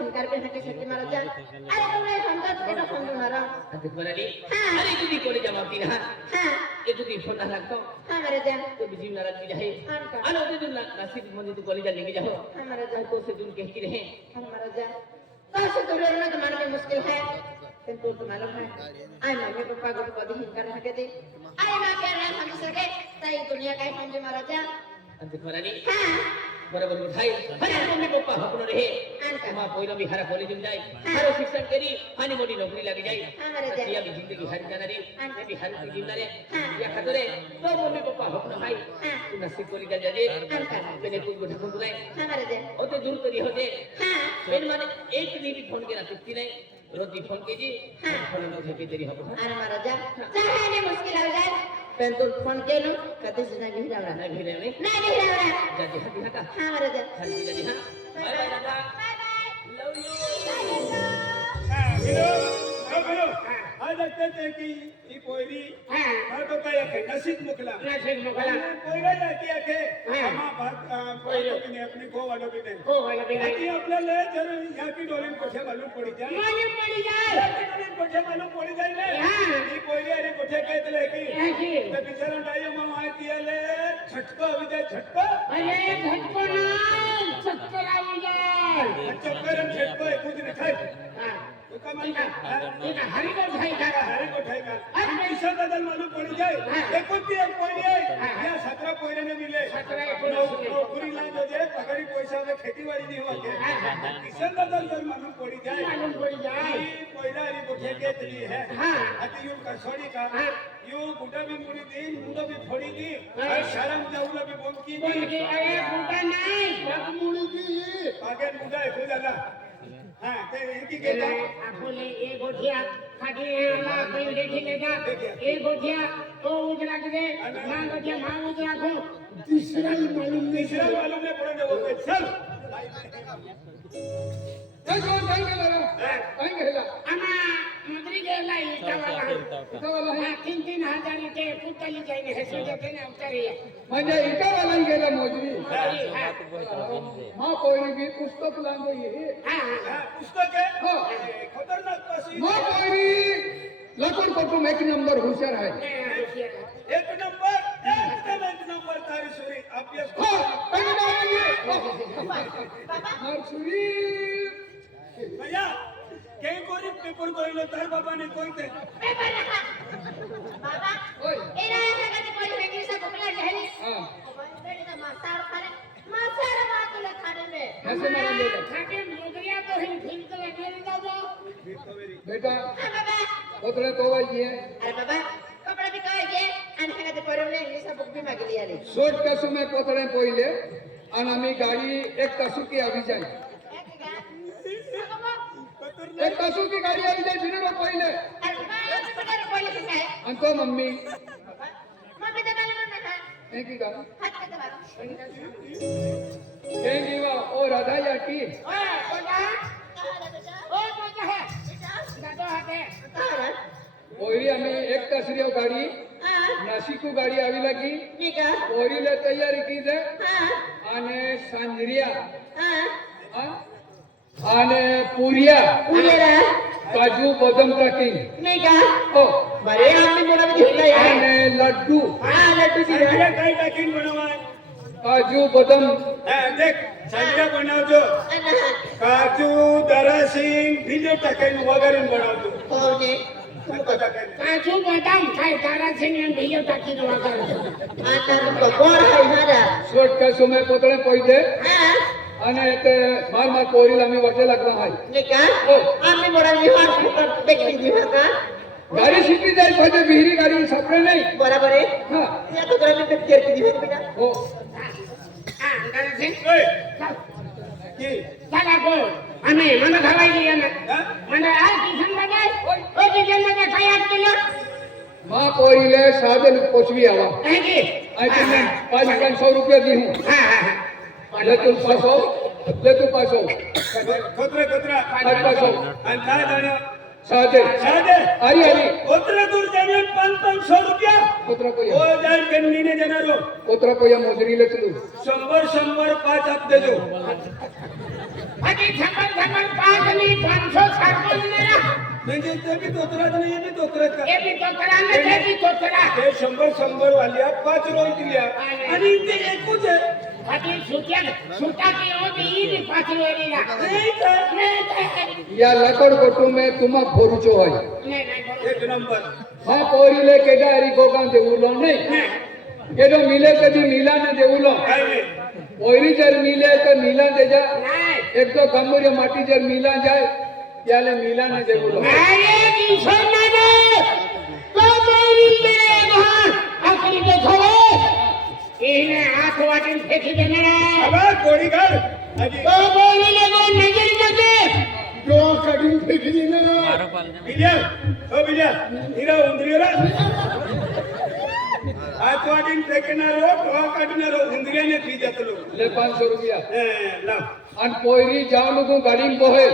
हिंकार पे हके शक्ति मारा जा अरे तुमने समझा तो ना समझ मारा अरे बनाली अरे तुझी कोणी जवाब दिला हां ये तुझी फोन लागतो हां मारा जा तो बिजी नाराज की जाए अरे तुझे नासिक मध्ये तू कॉलेज लेके जाओ हां मारा जा तो से तुम कहती रहे हां मारा जा कैसे दूर रहना तो मानो में मुश्किल है किंतु तो मालूम है आई मम्मी पापा को कभी हिंकार हके दे आई मां के ना समझ सके तई दुनिया का समझ मारा जा अंत बनाली हां बरोबर उठाई अरे मम्मी पप्पा हकनो रहे मां पहिलो भी हरा कॉलेज में जाए हरो शिक्षण करी आणि मोठी नोकरी लागी जाए या भी जिंदगी हरी जाणारी ते भी हरी जीवनारे या खातरे तो मम्मी पप्पा हकनो हाय तू नसीब कॉलेज जाजे मैंने कुछ ढकून तुलाय होते दूर करी होते फिर माने एक दिन भी फोन केला तिथी नाही रोजी फोन केजी फोन न घेते तरी हबो अरे महाराजा चाहे मुश्किल हो जाए पण तो फोन केलो कधीच नाही भिरावला नाही भिरावले नाही भिरावला जाते हाती हाका हां महाराजा खाली जाते हां बाय बाय दादा बाय बाय लव यू बोलो आज लगते कि ई पोरी हां तो काय है नसीब मुकला पोईरा जाती है के हम पोईरो की ने अपनी को वालों की ने ये आपल्याला जर या की डोलीन कोठे मालूम पड़ी जाए डोलीन कोठे मालूम पड़ी जाए ने ई पोरी अरे कोठे कहतले की तो बिचारा डायो मां माहिती आले झटको विजय झटको अरे झटको ना चक्कर आवी जाय चक्कर झटको कुछ नहीं खाए तो का मालूम ठीक हरी को खाएगा अरे पैसा बदल मालूम पड़ जाए एक पोरी है या 17 पोरे ने मिले 17 नौकरी ला जो जे पगड़ी पैसा में खेती बाड़ी नहीं हुआ के पैसा बदल जब मालूम पड़ जाए पोइरा री कोठे के तली है अति यू कसोड़ी का यू गुटा भी मुड़ी दी मुंडो भी फोड़ी दी और शर्म जाऊला भी बोल की अरे बुटा नहीं पग मुड़ी दी आगे मुंडा है खुदा हां ते इनकी के बोले ये गोठिया खाटी हमारा कोई देखी लेगा ये गोठिया तो उजरा के मां गोठिया मां उजरा को तीसरा ही मालूम नहीं पड़े वो चल देखो कहीं गेला अमा मंत्री गेला इटा वाला है 3-3 हजार के पुतली जाईने हे सोजे के ना उतारी म्हणजे इटा वाला गेला मोजरी हां कोई भी पुस्तक लांगो ये हां पुस्तक है हो खतरनाक पासी नो कोई लकोर कोटम एक नंबर होशियार है एक नंबर तारी सुरी अभ्यास हो पहले आइए मरसुरी भैया कहीं कोरी पेपर कोइलो तार बाबा ने कोई थे पेपर रखा बाबा ओए एरा जगह की कोई बेटी से बुकला जहली हां बेटी का मासार खाने मासार बात ले खाने में कैसे मारा लेगा खाटे मुगरिया तो ही फिर तो लगे दादा बेटा हां बाबा कोतरे तो ये अरे बाबा कपड़ा भी कहे के आणि खाते परवले इंग्लिश बुक भी मागली आली शॉर्ट कसु में कोतरे पहिले आणि आम्ही गाडी एक तासू की आवी जाय एक तासू की गाडी आवी जाय बिना पहिले अरे बाबा पगार पहिले काय आणि तो मम्मी मम्मी तो मला म्हणा हे की गा हात का बाबा हे जीवा ओ राधा याटी ओ बोला ओ बोला है दादा हाते ओरी आम्ही एक तासरीव गाडी नाशिकू गाडी आवी लागी निका ओरीला तयारी की दे हां आणि सांजरिया हां आणि पुरिया उलेरा काजू बदाम ट्रॅकिंग निका हो बरे आपने बोला भी होता है आणि लड्डू हां लड्डू सी अरे काय टाकीन बनवा काजू बदाम देख संजय बनवतो काजू दरासिंग भिजो टाकेन वगैरे बनवतो हो जे काजू बदाम खाय तारा सिंह भियो टाकी दवा कर आता तो कोण है हरा शॉर्ट कसु में कोतळे पहिले हां आणि ते मार पोरीला आम्ही वाटे लागला हाय निका आम्ही बोला विहार बेकरी विहार का गाडी शिकली जाईल पाहिजे विहिरी गाडी सापडे नाही बरोबर आहे हा या तो ग्रामीण बेकरी विहार बिना हो हां तारा सिंह ओय की चला बोल आम्ही मन घावाई गेला ना मन आ किशन बजाय ओ किशन बजाय काय आज केलं मा पोरीले साधन पोचवी आवा है की आई तुमने 500 रुपया दी हूं हां हां ले तू पासो खतरा पाच पासो आणि काय जाणे साधे साधे अरे अरे कोतरा दूर जाणे 500 रुपया कोतरा ओ कोया जाय पेन्नीने देणारो कोतरा कोया मोजरीले चलू 100 5 आप देजो अरे थंबन थंबन पाच म्हणजे ते बी तोतरात नाही हे बी तोतरात का हे बी तोतरा न ते बी तोतरा ते 100 वाल्या 5 रोज दिल्या आणि ते एकूच आहे खाली सुता की हो बी बी पाच वेरीला नाही का? या लकड़ कोटू में तुम भोरुचो है नाही नाही बरोबर. एक नंबर हाँ पोरीले केडा हरी गोगा देऊलो नहीं केडो मिले कदी मिला ने देऊलो काय नाही पोरी जर मिले तो मिला दे जा नाही एक तो गमुरे माटी जर मिला जाए त्याले मिला ने देऊलो अरे दिवसा नाही तो बोलले महान आखरी के थोडे इने हात वाटून फेकी देणार अबा कोणी कर आजी तो बोलले गो नजर मध्ये जो कडून फेकी देणार बिल्या ओ बिल्या हिरा उंदरीरा हात वाटीन फेकणारो टोहा काढणारो उंदरीने पी जातलो ले 500 रुपया ला आणि पोरी जाऊन को गाडी में बोहे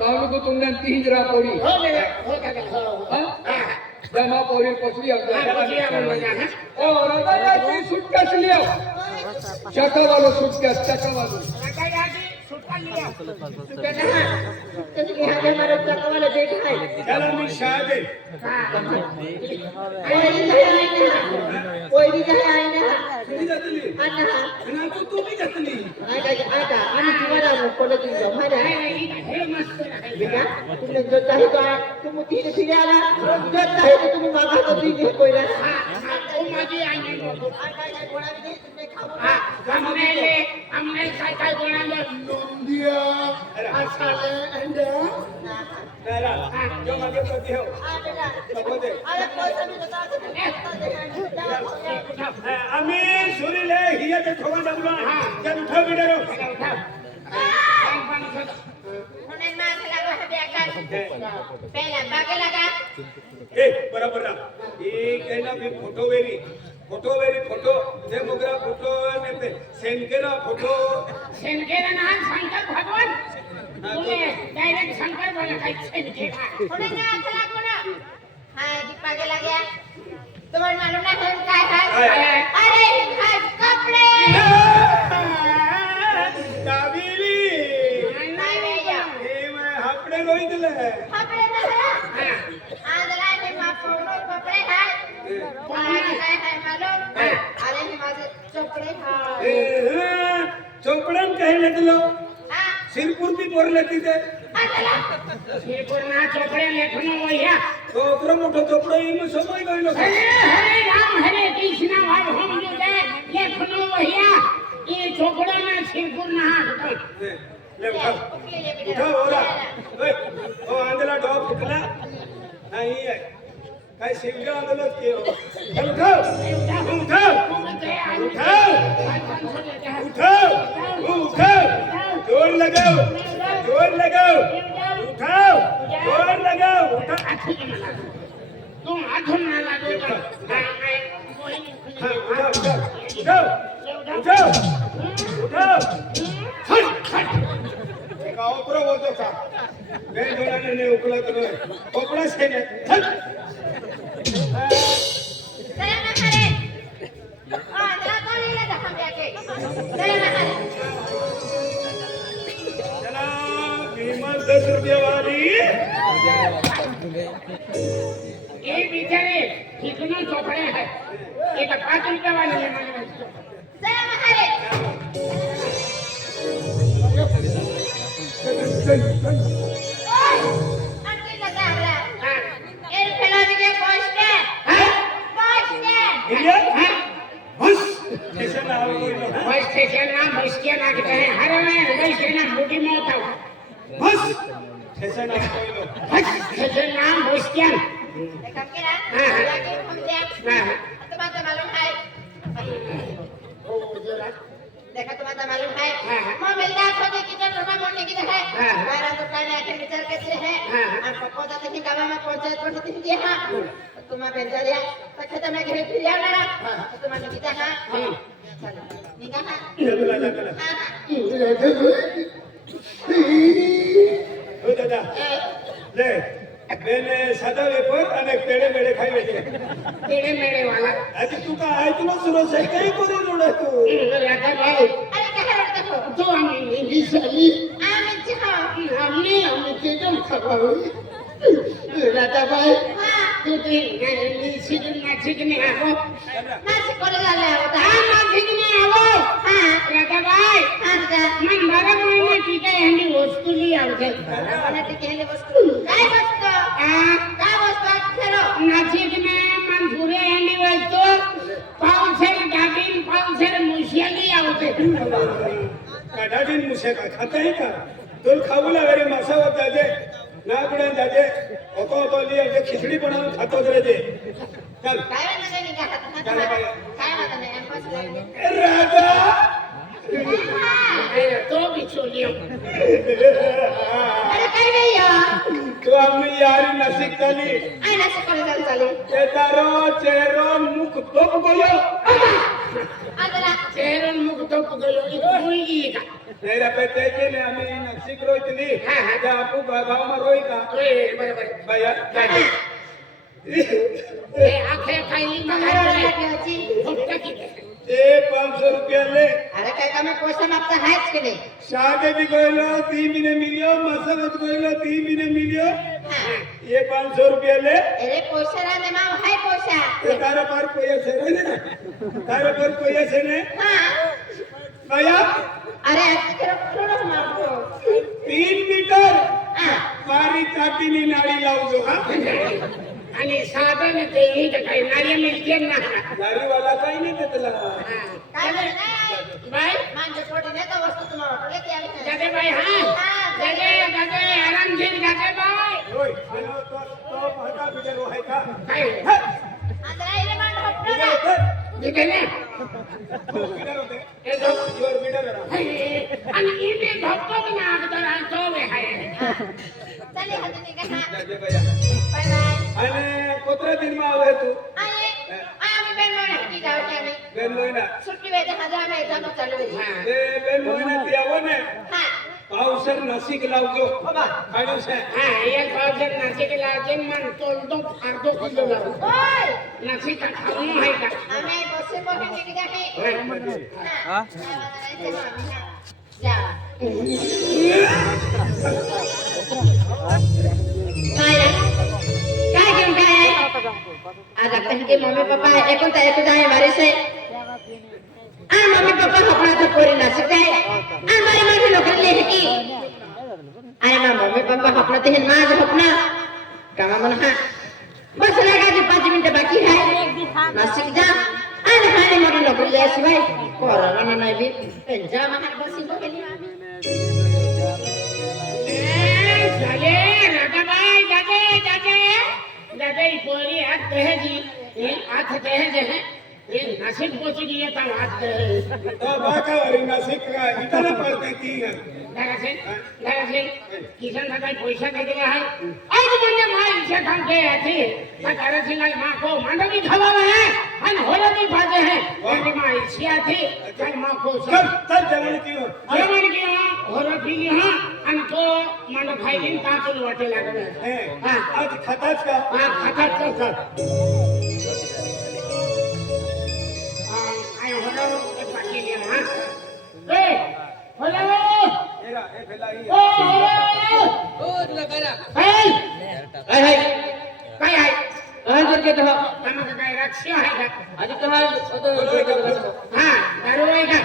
ताऊ को तुमने 3 जरा पोरी हो मेरा हो दादा हो हाँ जमा पोरी पछली अब हां और अगर ये सूटकेस लियो चक्का वालो सूटकेस चक्का वालो सुटका लिया त्याची घ्या मला चकवाला देत आहे त्याला मी शादे कोई जाय आहे ना तुम्ही जातली अन्ना आणि तू तुम्ही जातली आता आम्ही तुम्हाला कोणती जाऊ मारा हे मस्त आहे बेटा तुमने जो चाहे तो तुम तीन फिरे आला जो चाहे तो तुम मागा तो दी कोई ना ओ माझी आई नाही नको काय गोळा नाही तुमने खाऊ हमने काय गोळा दिया असाले अंडे त्याला जो मागे तो देव नको दे अरे पैसा मी देता आम्ही सुरीले हिया ते ठोवा दाबला त्या उठा बिडरो म्हणून माग लागो हबे आकार पहिला बागे लगा ए बराबर ना ये कहना भी फोटो वेरी फोटो ते मोगरा फोटो ने पे सेनकेरा फोटो सेनकेला ना शंकर भगवान तुले डायरेक्ट शंकर बोला काय सेनकेला म्हणून ना असं लागो ना हां दीपागे लाग्या तुम्हाला मालूम ना काय है अरे हाय कपडे दाबीली नाही भैया ए मैं हापडे रोई दिले कपडे ना आदला ने मापोनो कपडे है काय है मालूम अरे हे माझे चोपडे हाय ए चोपडन कहे लगलो हां सिरपुर भी बोर लेती थे आदला श्रीपुरना चोपडे लेखनो वह्या तो ओकरो मोठो चोपडो इमे समय गइलो हरे हरे राम हरे कृष्ण भाव हम जो दे लेखनो वह्या ये चोपडा ना श्रीपुर ना हाथ ले उठा ओरा ओए ओ आंदला डॉ फुकला नाही है काय शिवजा आंदोलन के हो चल उठा उठा जोर लगाओ उठाओ जोर लगाओ उठा तुम आधुन ना लागो उठाओ गाव पर बोलतो का बे जोराने ने उकला तो कोपडा से ने चला ना करे आदला कोणी ले जा हम जाके चला ना करे चला विमल 10 रुपये वाली ये बेचारे कितना चोपड़े हैं ये तो 5 रुपए वाले हैं मालूम चला ना करे आणखी कसं आपला एर फेलावी के पोस्टे भैया बस ऐसे ना हो कोई ना बस स्टेशन ना बस के ना कहते हैं हर में बस के ना मुट्ठी में होता हूँ बस ऐसे ना हो कोई ना बस स्टेशन ना बस के देखा के ना जाके हम दे तुम्हाला मालूम है देखा तुम्हाला मालूम है मैं मिलता खोजे किचन रूम में मोड़ने की है बाहर दुकान है के विचार कैसे है और पप्पा तो नहीं काम में पंचायत पर से दिए हां तुम्हारा भेजा दिया तो खेत में घेर फिर आना ना तुम्हारा निकिता हां चलो निकाहा ओ दादा ले मैंने सादा वेपर અને પેડે પેડે ખાઈ લેજે तेरे मेरे वाला આજે તું કા આય તું સુરો છે કઈ કોરી રોડે તું रहता भाई अरे कहे रखते हो तो हम इंग्लिश वाली आमिर जी हां हमने हम एकदम खबर राधाबाई हा तू ती नाशिकने आहो नाशिक कॉलेज आले होता हा नाशिकने आहो हा राधाबाई आता मन बरा म्हणून ठीक आहे ह्यांनी वस्तू लिही आवडते मला ते केले वस्तू काय वस्तू काय वस्तू खेळो नाशिकने मन पुरे ह्यांनी वस्तू पावसेर डाबीन पावसेर मुशियाली आवडते डाडीन मुसे का खाता है का तुल खाऊला अरे मासा होता दे ना पड़ा जाते ओको लिए खिचड़ी बनाओ खातो दे दे चल काय म्हणता नाही का काय म्हणता नाही एम्पस राधा तो भी छोलियो अरे काय नाही या तू आम्ही यारी नाशिक चाली आई नाशिक कॉलेज चालू ते तारो चेहरो मुख तोप गयो आता चेहरन मुख तो गयो इतनी का तेरा पे ते ने आम्ही नाशिक रोयतली त्या आपू गाव में रोई का बरोबर भैया ए आखे काही महाराजाची फक्त किती ते 500 रुपया ले अरे काय का मैं पैसा मागता आहेच की नाही शादी भी गयो 3 महीने मिलियो मसरत गयो 3 महीने मिलियो ये 500 रुपया ले अरे पैसा ना दे माव हाय पैसा ते तारा पर कोई ऐसे नहीं तारा पर कोई ऐसे नहीं हां भैया अरे आज तेरा थोड़ा मारतो 3 मीटर हां मारी चाटीनी नाडी लावजो हा आणि साधन ते ही काही नारी मिळते ना नारी वाला काही नाही देतला काय नाही बाय मांजे छोटी नाही तर वस्तू तुम्हाला वाटले की आली जागे बाय हा जागे आराम से जागे बाय होय तो हटा बिचार हो है का काय आता रे मांड हटतो ना दिखे ना बिचार होते ए तो योर बिचार आणि इथे धक्का ना अगदर तो वे आहे चले हात निघा जाजे भैया बाय बाय आणि कोत्रा दिन में आवे तू आये आम्ही बेन मोने हटी जाऊ की आम्ही बेन मोइना सुट्टी वेळ हजार में जाम चालू आहे ते बेन मोइना त्यावो ने हां पावसर नाशिक लावजो बाबा खाणो से हा एक पावसात नाशिक लाजे मन तो अर्धो किलो लावू ओय नाशिक खाऊन आहे का आम्ही बसे बघून निघी जाते हां जा काय घेऊन काय आज आपण के मम्मी पप्पा एकूण जाय बारे से मम्मी पप्पा हपना तो कोरी ना सकाय मारी माझी नोकरी ले की आय ना मम्मी पप्पा हपना ते माझ हपना कामा मन हा बस लगा जी 5 मिनिट बाकी है नाशिक जा आणि हाने मोठी नोकरी ले शिवाय कोरोना नाही बी त्यांच्या महान बसी तो गेली झाले राधाबाई जागे पोरी हात दहेजी हात दहेज है ये नाशिक पहुंची गई था हात तो बाका वाली नाशिक का इतना पड़ते की है दादा किशन का पैसा दे दिया है आज मुझे मां इच्छा काम के आती मैं तारा सिंह मां को मंडली खवावा है हम होले भी फादे हैं मेरी मां इच्छा थी कल मां को चल जवान की हो जवान की होरा पी हां अन तो मन खाई ताकून वाटे लागले है हां आज खताच का हां खाता कर आय होरा के पाकी ले हां ए होरा एरा ए फेलाई ओ तुला काय ना हाय काय हाय काय आहे काय करते तो आम्हाला काय राक्षी आहे का आधी कहा हां दारू आहे का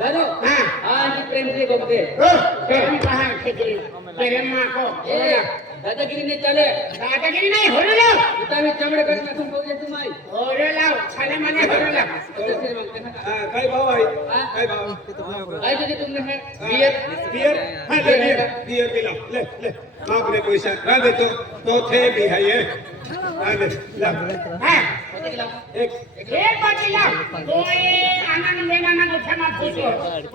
दारू हां आज प्रेम से गमते प्रेम कहा खेकरी प्रेम मां को ए दादागिरी ने चले दादागिरी नहीं हो रे उतावे चमड़े करके तुम बोले तुम आई हो रे लाव छाले माने हो रे लाव हां काय भाव आहे काय भाव काय दिले तुमने है बियर बियर हां ले बियर पिला ले ले आपने पैसा ना दे तो थे भी है ये आने ला हां एक बाटी लाव तो ये आनंद मेना उठा मा पूछो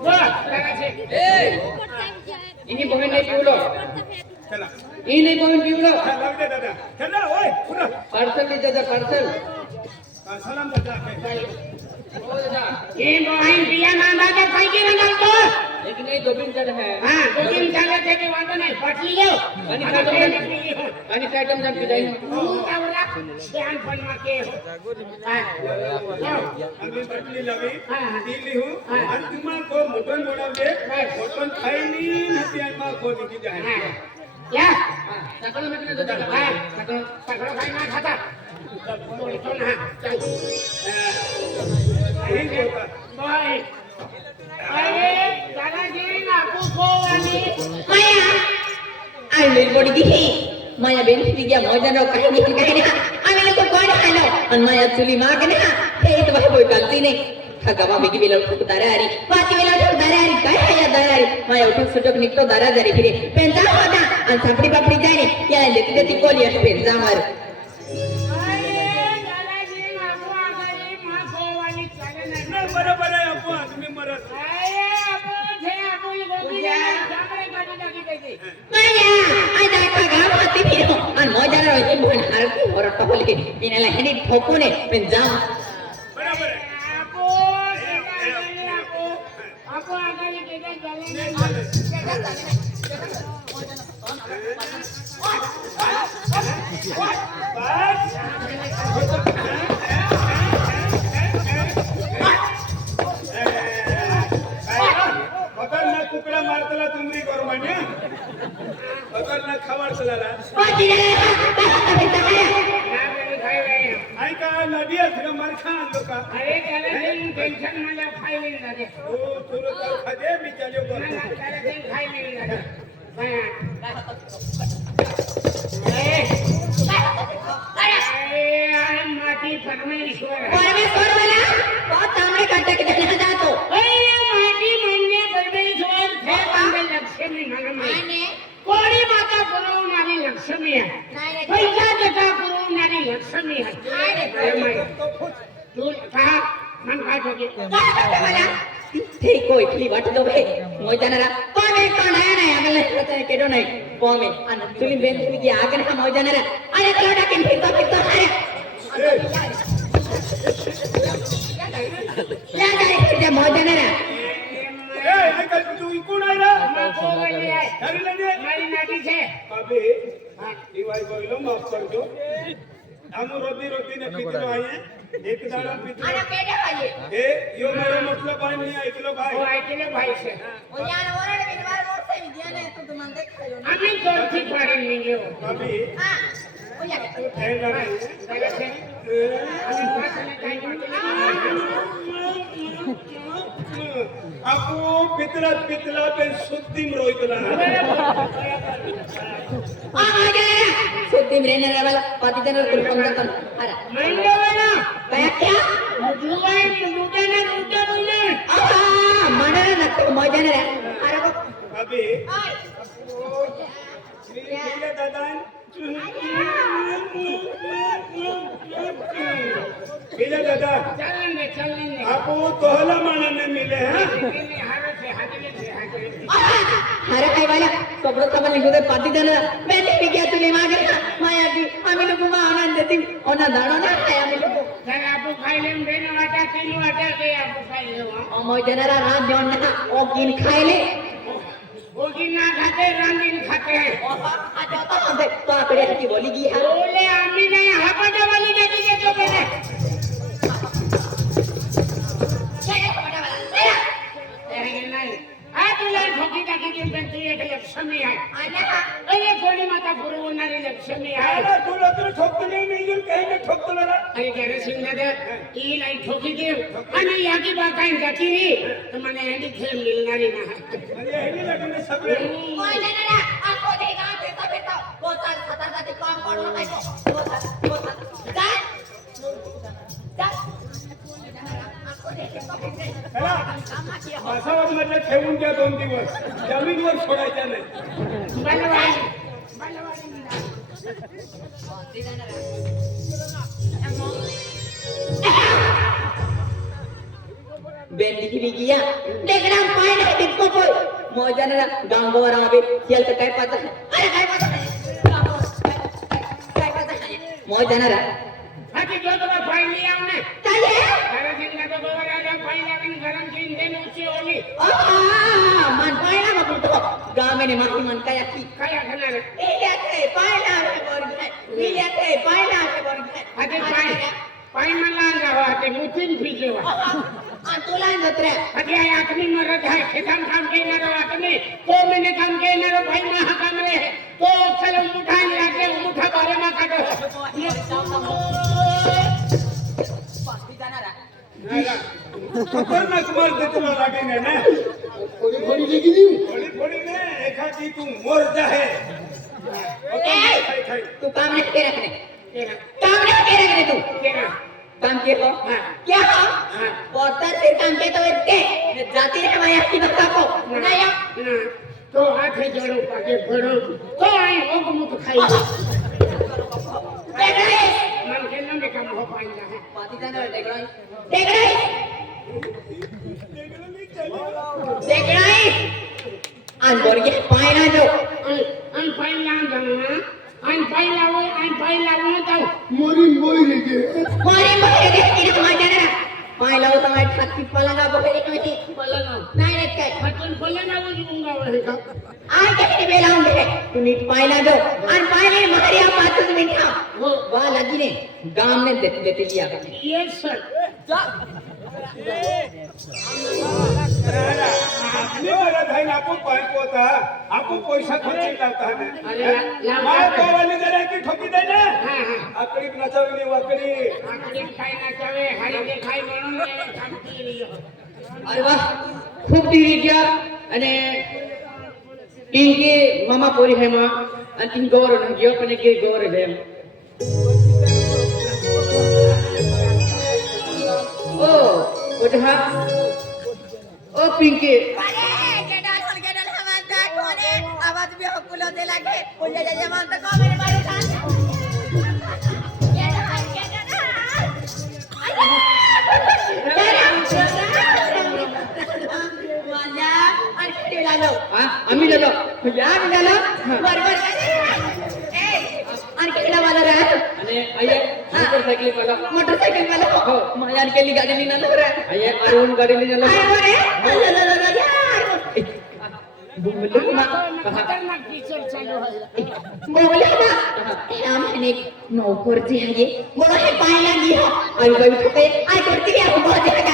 वो लगा से इनी बहन नहीं पिवलो चला इनी बहन पिवलो लग दे दादा चला ओए पूरा पार्सल ले दादा पार्सल सलाम दादा ओ दादा ये बहन पिया ना दादा काई के ना तो लेकिन ये दो दिन चल है हां दो दिन चले थे कि वांदो नहीं पटली लो आणि काय टम जाम पिदाई आवरा श्यान बनवा के आम्ही बटली लावी दिली हूं आणि तुम्हाला को मटन बनवते मटन खाई नहीं नती आत्मा को निकी जाए या सगळं म्हटलं तुझं काय सगळं सगळं काय ना खाता बोलतो ना चल बाय अरे दादाजी नाकू को आणि माया आई मेरी बड़ी दी माया बेन की गया मौजन रो कहीं नहीं आने लोग कौन खाना और माया चुली मार के ना हे तो भाई कोई गलती नहीं ठगवा बेगी बेला उठ दारारी बाकी बेला उठ दारारी काय है या दारारी माया उठ सुटक निकतो दारा जरी फिरे पेंजा होता आणि सापडी बापडी जाय रे क्या लेती देती कोली अस पेंजा मार बरोबर आहे अप्पा तुम्ही मरत माया आई दाखा गाव होती फिरो आणि मौजन रो हे बोल हार की और टपल के इनाला हेनी ठोकूने पेंजा बरोबर आहे खतरनाक कुकडा मारतला तुमरी करू म्हणजे खतरनाक खवाडतला बाकी रे आई का नदी असलं मार खा आणलो का अरे त्याला टेन्शन मला खायला जाते हो तुला तर खादे मी चालू करतो त्याला ते खायला जाते माटी परमेश्वर परमेश्वर वाला बहुत तांबडे काटे के देना जातो माटी म्हणजे परमेश्वर हे म्हणजे लक्ष्मी मला माहिती कोणी माता पुरवणारी लक्ष्मी आहे पैसा त्याचा पुरवणारी लक्ष्मी आहे तू का मन काय ठोके मला ते कोई इथली वाट दो बे मोय जाणारा कोमे तो नया नया आम्हाला पता आहे केडो नाही कोमे आणि तुली बेन तुली की आगे ना मोय जाणारा अरे तुला टाकीन फिरतो अरे या गाडी फिरते मोय जाणारा ए ऐका तू इकडून आहे ना अरे लगे મારી નાટી છે अबे ई भाई बोलो माफ कर दो हम रोटी रोटी ने पितलो आए एक दाना पितलो आणि केडे वाले ए यो मेरा मतलब भाई नहीं ऐकलो भाई ઓ આઈકલે ભાઈ છે ओ यार ओरडे बिनवार मोठे विद्याने तू तुम्हाला देख खायो ना અમે જોરથી પાડી લીધો अबे हां ओ या ए लगे કરે છે અમે પાછળને કાઈ નથી आपू पितला पे सुद्धी रोइतला आ जाणारा सुद्धी रेनर वाला पाती देणार कुलपम जातो अरे મંડવાના काय क्या મુજવાય મુજુટાને રૂટા બોલે आहा मनाला नक्की मोय जाणारा अरे बघ अबे आय मिले दादा मिले दादा ચાલને ચાલને आपू तोहला मानने मिले हैं એને હારે છે હાજરે છે હાજરે अरे काय वाला कपडो कपल निघते पाती देणार मैं भी क्या तुले मागे माया की आम्ही लोक मा आनंद देती ओना दाणो ना खाय आम्ही लोक ચાલ આપો ખાઈ લેમ બેન વાટા તીન વાટા કે આપો ખાઈ લેવા मोय जाणारा रात जेवण ना ओ किन खायले ઓગી ના ખાતે રાંધીને ખાતે तो आकडे की बोली की हा ઓલે આમી ને હાપટા વાલી નથી દેતો બેને આ તુલા ઠોકી ટાકી દે પણ તું એક લક્ષ્મી आहे अरे कोणी माता पुरवणारी लक्ष्मी आहे अरे तुला तर ठोकले नाही गेल काही नाही ठोकलं ना अरे जरा सिंगदा ती लाई ठोकी दे आणि याची बाकाई जाती तर मला यांनी खेळ मिळणारी ना म्हणजे हे नाही लागले सगळे मोय जाणारा आखो दे गाव पेता पेता बोचार सतासाठी काम करू नका बोचार काय चला मासावत मधलं ठेवून द्या 2 दिवस जमीनवर सोडायच्या नाही बलवाई बेन दिखली किया देखना पाय नाही तितको कोई मोय जाणारा गांगोवर आवे चल तर काय पता अरे काय पता काय पता मोय जाणारा हाती जो तो फाइल लिया हमने चाले जरा सिंगदा तो गोवर आजा फाइल आविन गरम चीन देन ऊंची होली मन पायला मग तो गामेने माती मन काय की काय खाणार इल्याते पायला आहे बोरगे इल्याते पायला आहे बोरगे हाती पाय पाय मला जावा ते मुतीन फिजेवा तुला नत्र हाती आहे आखनी मरद आहे खेतान काम केणार आखनी 2 महिने काम केणार भाई ना काम रे तो खतरनाक मारते तुला लागेल ना थोडी थोडी लेगी दी थोडी थोडी नाही एखादी तू मोर जाहे खाई तू काम नहीं किया रखने काम नहीं किया रखने तू काम किया हो क्या हो बहुत से काम किया तो इतने जाती है मैं आपकी बता को नहीं तो हाथे जोड़ो पाके भरो तो आई ओग मुत खाई देख रहे मन के नंगे काम हो पाएगा है पाती जाने देख रहे देख रहे अंदर ये पायना जो अन पाइला जाना अन पाइला वो तो मोरी मोई लेगे मारे मारे देखी ना मार जाना पायला वो तो मैं छत्ती पलंगा बोले नहीं पलना नहीं रे क्या फटन पलना वो जुंगा वही का आज कैसे बेला होंगे तू नीट पायला जो अन पायले मारे आप 5 मिनट था वो वहाँ लगी ने गांव में देते लिया ये सर आपने मला धाई आपण पाहिजे होता आपण पैसा खर्च लावता अरे माय पावाली जरा की ठोकी दे ना हां आकडी नचावली वाकडी आकडे खाई ना चावे हारी दे खाई म्हणून थांबती अरे वाह खूप दिली क्या आणि इनके मामा पोरी है मां आणि तीन गौर न गयो पण के गौर है ओ उठा ओ पिंकी अरे केडल हमार जा कोने आवाज भी हकुलो दे लागे बोले जा जमान तो को मेरे मारे खान हां आम्ही लेलो या निघाला बरोबर आणि केला वाला रे आणि आये मोटरसायकल वाला हो मायान केली गाडी निघालो रे आये अरुण गाडी ले चलो बोललो ना खतरनाक टीचर चालू है बोले ना मैंने नौकर जी है ये बोला है पायला दी हो आई कोई पे आई करती है बहुत जगह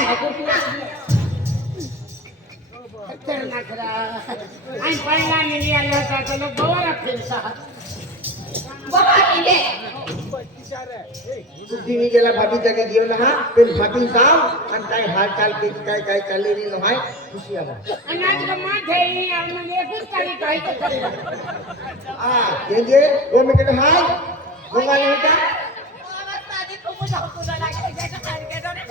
खतरनाक रहा आई पहिला नहीं आया था तो लोग बवारा फिरसा बहुत इले दिनी गेला भाभी जागे गियो ना पेन भाभी साव आणि काय हाल चाल के काय काय चालले रे नो हाय खुशी आबा अनाज का माथे ही हमने एकच काही काही तो करेगा आ ये वो में के हाल गोवा नहीं का अवस्था दी खूप जाऊ लागे जैसे खान के दोने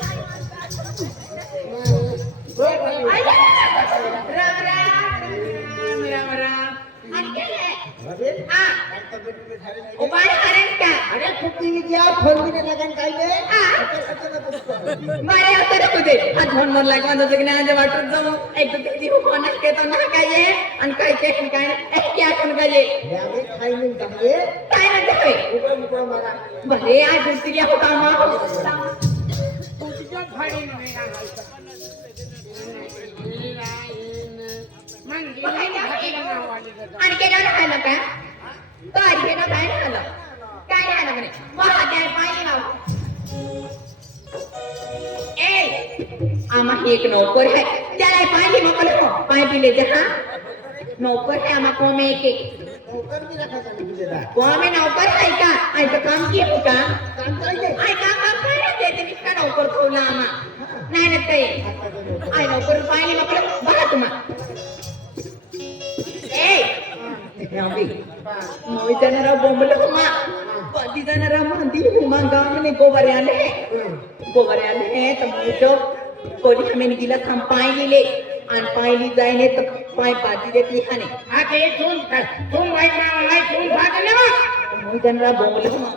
आणि केले भाभी हां काय तब्येत में झाले नाही उपाय हरण का अरे खूप दिनी गया फोन भी नहीं लगन काय ले मारे होते रे तुझे हा फोन मन लागवा जसं की नाही वाटत जाऊ एक तर ती फोन के तो ना काय आहे आणि काय काय क्या कोण काय आहे यावे खाई नहीं चाहिए काय ना जावे ऊपर मारा भले आज दुसरी क्या होता मा तुझ्या फाडी नाही राहायचा मन गेली हातीला नाव आली जातं आणि केलं खायला का तो आणि केलं काय खायला काय खायला म्हणे मग त्या पाणी लाव ए आमा एक नौकर है त्याला पाणी मग पाणी पिले जा हा नौकर है आमा को में एक नौकर भी रखा था नहीं देता को में नौकर है का आई तो काम किए का काम चाहिए आई काम काय देते निष्ठा नौकर ठेवला आमा नाही ना ते आई नौकर पाणी मग बघा तुम्हा यावे मोई जाणारा बोंबल हुमा पाती जाणारा म्हणती हुमा गाव में गोबऱ्याने तर मोई जो कोली हमें गिला थांब पाय लिले आणि पायली जायने तर पाय पाती देती हाने हा ते तुम वाईट नाव आहे तुम भाग ना मोई जाणारा बोंबल हुमा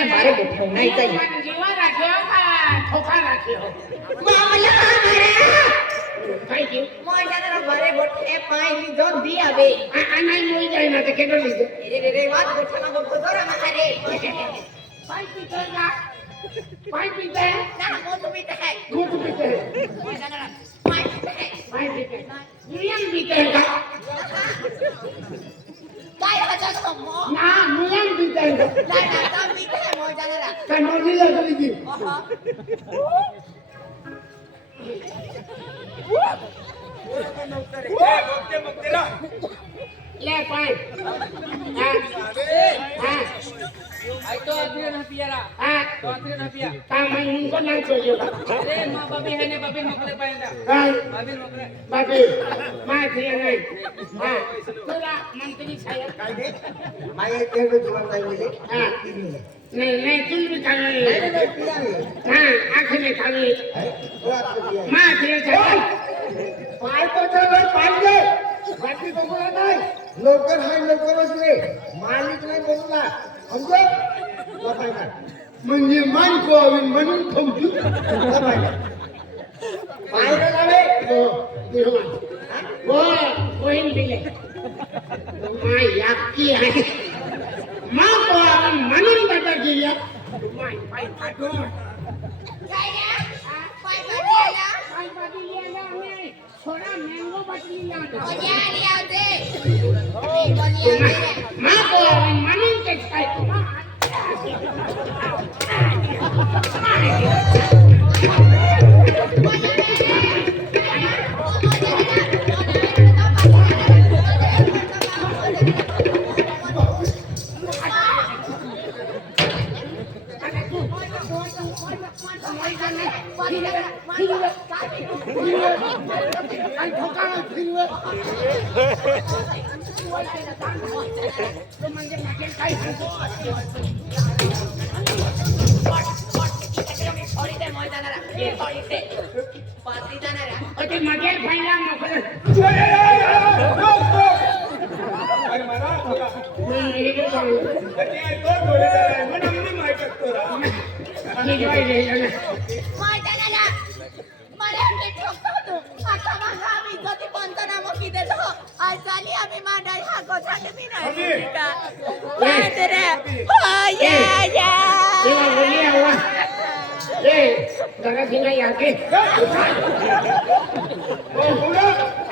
हमारे बुठो नहीं चाहिए जीवा राख्यो का ठोका राख्यो मामला हमारा काय की मोई जाणारा भरे बोठे पायली जो दी आवे नाही मोई जाय ना ते केडो लिहितो रे रे वाद बोठा बोठो जरा मारे पाय पिते ना पाय पिते ना मोठ भी है दूध पिते मोई जाणारा पाय है पाय पिते नियम पिते का काय होता तो मो ना नियम पिते का नाही ना काम भी है मोई जाणारा काय मोदी लागली की मग तिला ले पाय हा Ay to atrio na piara. Ah, To atrio na pia. tama yung ko nang tuyo ka. Are ma babi hane babi mokle paenda. Ay, Babi mokle. babi, mati yan ay. Ah, tula, mantili saya. काय दे माये तेवढं जीवन नाही मिले Ah, नाही तुम्ही नाही खाली. नाही पिया रे हा, आखले खाली. हो आपलं पिया माती saya. पाय पकडलं पाहिजे बाकी बघूला नाही लवकर हाय लवकरच रे मालिक नाही बघूला समजो लपायला म्हणजे मान कोविन म्हणून थांबू लपायला पायला लावे हो, निर्माण. हो, होईन दिले. माय याकी आहे. मा कोण म्हणून बटा गेल्या. माय पाय फाटून. काय रे? पाय बाजूला. पाय बाजूला आला नाही. थोडा मँगो बाटलीला आला. कोण्या आली आते? कोण्या आली रे? मा कोण म्हणून तेच काय तुम्हा म्हणजे माझे काय सोडी दे मैदानाला. सोडी दे. पाती जाणाऱ्या. ते माझे फायला मोकळे अरे मला बघा. हे ते तो जोडीदार आहे म्हणून मी माहित असतो रा. मैदानाला. मला मी ठोकतो तू. आता मग आम्ही जती पंचनामा किती तो. आज झाली आम्ही मांडा ह्या गोष्ट मी नाही. काय ते रे? हो या या. जरा सिंगा याके बोला.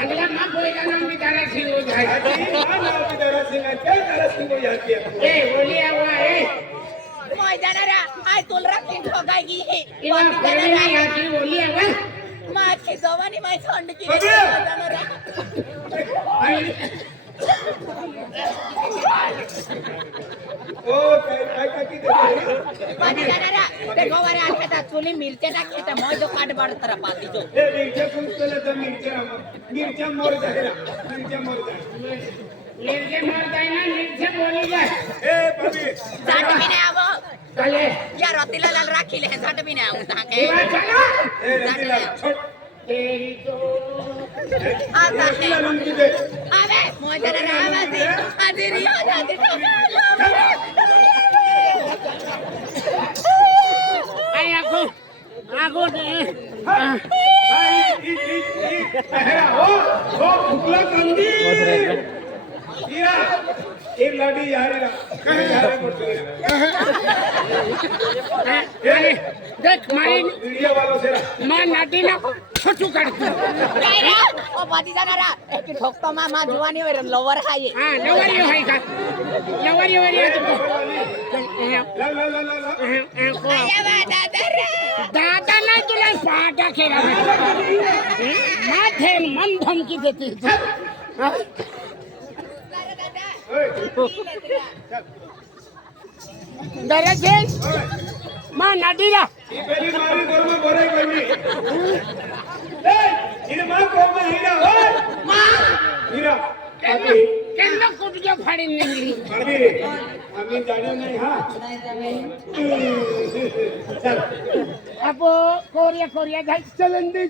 अगला मां बोलेगा ना मी जरा सिंगो जाए आजी हा नाव बिदारा सिंग आहे. काय जरा सिंग याची आहे. ए बोलिया हुआ ए मैदानाला. आय तुला राखी ठोकाय की. इवा करना याकी बोलिया हुआ माझी जवानी माझी थंड की. बाबी! मैदानाला. ओ काय की ते मैदानाला. ते गोवारे आखता चुली मिरचे टाकते मग जो काट बाडतरा पातीचो. हे मिरच्या कुंचला तर मिरच्या मोर जायला. मिरच्या मोर जाय. निर्जे मारता है ना निर्जे बोलेगा ए बाबी झाट मी नाही आवं. चले या रतीला लाल राखीले हे झाट मी नाही आवं ताके. इवा चलो ए रतीला छोट तेरी तो आता हे. रतीला लंकी दे. आवे मैदानाला आवाजी. आधी रिया जाती तो. आई आगो आगो दे पहरा हो फुकला कंदी हीरा एक लाडी यारीला काय यारे बोलतो अरे देख मारी वीडियो वालों से मां नाटी ना छोटू काढतो काय रे? ओ पाती जाणारा. एक ठोकतो मा जुवानी वर लवर हाय. हां लवरी होय का लवरी वरी येतो ला ला ला ला आया बा दादारा. दादा नाही तुला पाटा खेळा माथे मन धमकी देते दरजे मां नाडीला ये पहली मारी गोर में बोरे कोई ए ये मां को में हीरा हो मां. हीरा अभी केंद्र कुटके फाडीन निघली अभी आम्ही जाणू नाही हा चल आपो कोरिया कोरिया जाय चलन दे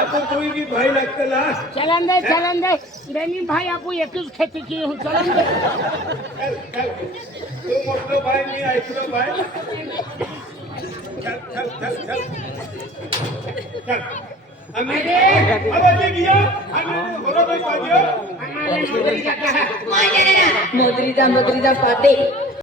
आपको कोई भी भाई लगतला चलन दे बेनी भाई आपको एकच खेती की हूं चलन दे चल तू मोठो भाई मी ऐकलो भाई चल आम्ही आवाज दिया आम्ही होरो भाई पाजियो आम्हाला नोकरी जाता है मैदानाला. मोदरीचा पाते.